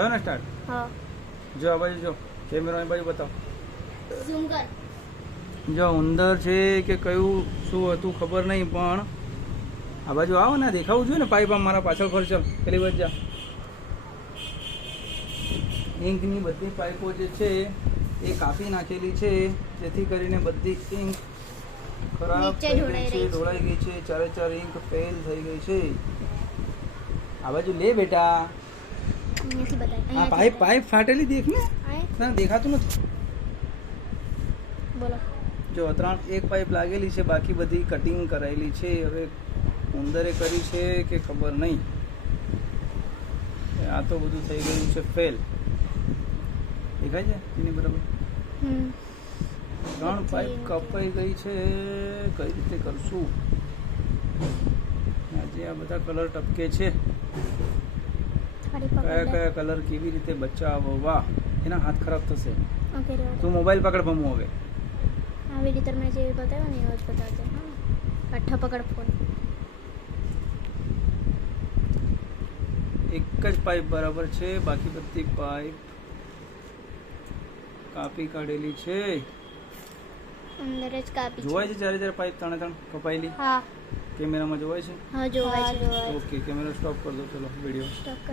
થયો ને સ્ટાર્ટ? હા જો આ બાજુ જો, કેમેરો આ બાજુ બતાવો. ઝૂમ કર. જો ઉંદર છે કે કયું શું હતું ખબર નહીં, પણ આ બાજુ આવો ને, દેખાવું જોઈએ ને. પાઇપ આમ મારા પાછળ ફરશે, પેલી બાજુ જા. ઇંકની બધી પાઇપો જે છે એ કાપી નાખેલી છે, જેથી કરીને બધી ઇંક ખરાબ નીચે થઈ ઢોળાઈ ગઈ છે, રહી છે. ઢોળાઈ ગઈ છે. ચારે ચાર ઇંક ફેલ થઈ ગઈ છે. આ બાજુ લે બેટા. અહીંયાથી બતાય. આ પાઇપ પાઇપ ફાટેલી દેખ ને, અહીંયા તને દેખાતું નથી. બોલો. જો એક પાઇપ લાગેલી છે, બાકી બધી કટિંગ કરાયેલી છે. હવે ઉંદરે કરી છે કે ખબર નહીં. આ તો બધું થઈ ગયું છે ફેલ. દેખાય છે એની બરાબર? હમ 3 પાઇપ કપાઈ ગઈ છે. કઈ રીતે કરશું? આજે આ બધા કલર ટપકે છે. ખાલી કયા પકડ લે. કયા કલર કેવી રીતે બચાવવા? એના હાથ ખરાબ થશે. ઓકે રે. તું મોબાઈલ પકડ ભમું હવે. આવી રીતે મેં જે બતાવ્યું ને એવો જ બતાવજે. હા અઠ્ઠા પકડ ફોન. એક જ પાઇપ બરાબર છે, બાકી બધી પાઇપ કાપી કાઢેલી છે. અંદર જ કાપી જોવાય છે ચારે ચાર પાઇપ ત્રણે કપાયેલી? હા કેમેરામાં જોવાય છે? હા જોવાય છે. ઓકે, કેમેરા સ્ટોપ કરી દો. ચલો વિડીયો સ્ટોપ કર.